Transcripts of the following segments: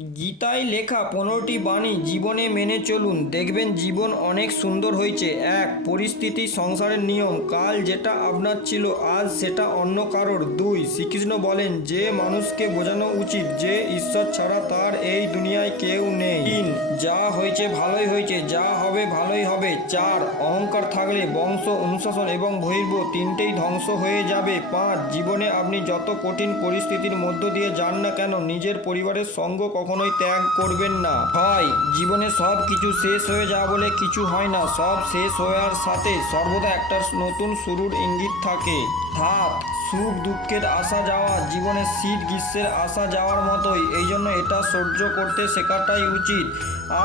গীতায় লেখা 15টি বাণী জীবনে মেনে চলুন, দেখবেন জীবন অনেক সুন্দর হয়েছে। এক, পরিস্থিতি সংসারের নিয়ম। কাল যেটা আপনার ছিল আজ সেটা অন্য কারোর। দুই, শ্রীকৃষ্ণ বলেন যে মানুষকে বোঝানো উচিত যে ঈশ্বর ছাড়া তার এই দুনিয়ায় কেউ নেই। তিন, যা হয়েছে ভালোই হয়েছে, যা হবে ভালোই হবে। চার, অহংকার থাকলে বংশ, অনুশাসন এবং বহির্ভ তিনটেই ধ্বংস হয়ে যাবে। পাঁচ, জীবনে আপনি যত কঠিন পরিস্থিতির মধ্য দিয়ে যান না কেন নিজের পরিবারের সঙ্গ কখনোই ত্যাগ করবেন না। ছয়, জীবনে সব কিছু শেষ হয়ে যাওয়া বলে কিছু হয় না, সব শেষ হওয়ার সাথে সর্বদা একটা নতুন শুরুর ইঙ্গিত থাকে। সাত, সুখ দুঃখের আসা যাওয়া জীবনে শীত গ্রীষ্মের আসা যাওয়ার মতোই, এই জন্য এটা সহ্য করতে শেখাটাই উচিত।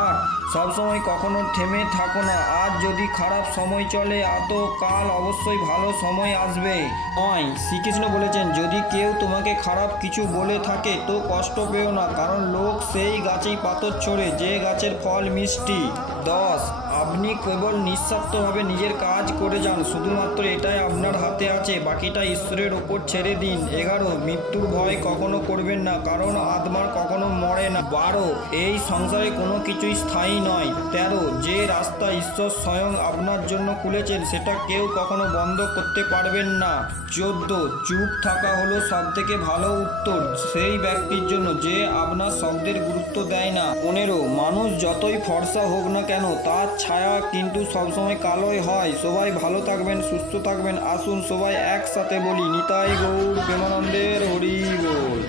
আট, সবসময় কখনো থেমে থাকো না, আজ যদি খারাপ সময় চলে তো কাল অবশ্যই ভালো সময় আসবে। নয়, শ্রীকৃষ্ণ বলেছেন যদি কেউ তোমাকে খারাপ কিছু বলে থাকে তো কষ্ট পেও না, কারণ লোক সেই গাছেই পাথর ছোড়ে যে গাছের ফল মিষ্টি। 10, আপনি কেবল নিঃস্বার্থভাবে নিজের কাজ করে যান, শুধুমাত্র এটাই আপনার হাতে আছে, বাকিটা ঈশ্বরের ওপর ছেড়ে দিন। 11, মৃত্যুর ভয় কখনো করবেন না, কারণ আত্মা কখনো মরে না। 12, এই সংসারে কোনো কিছুই স্থায়ী নয়। 13, যে রাস্তা ঈশ্বর স্বয়ং আপনার জন্য খুলেছেন সেটা কেউ কখনো বন্ধ করতে পারবেন না। 14, চুপ থাকা হলো সবথেকে ভালো উত্তর সেই ব্যক্তির জন্য যে আপনার শব্দের গুরুত্ব দেয় না। 15, মানুষ যতই ফর্সা হোক না কেন তার ছায়া কিন্তু সবসময় কালোই হয়। সবাই ভালো থাকবেন, সুস্থ থাকবেন। আসুন সবাই একসাথে বলি নিতাই গৌর প্রেমানন্দের হরি বল।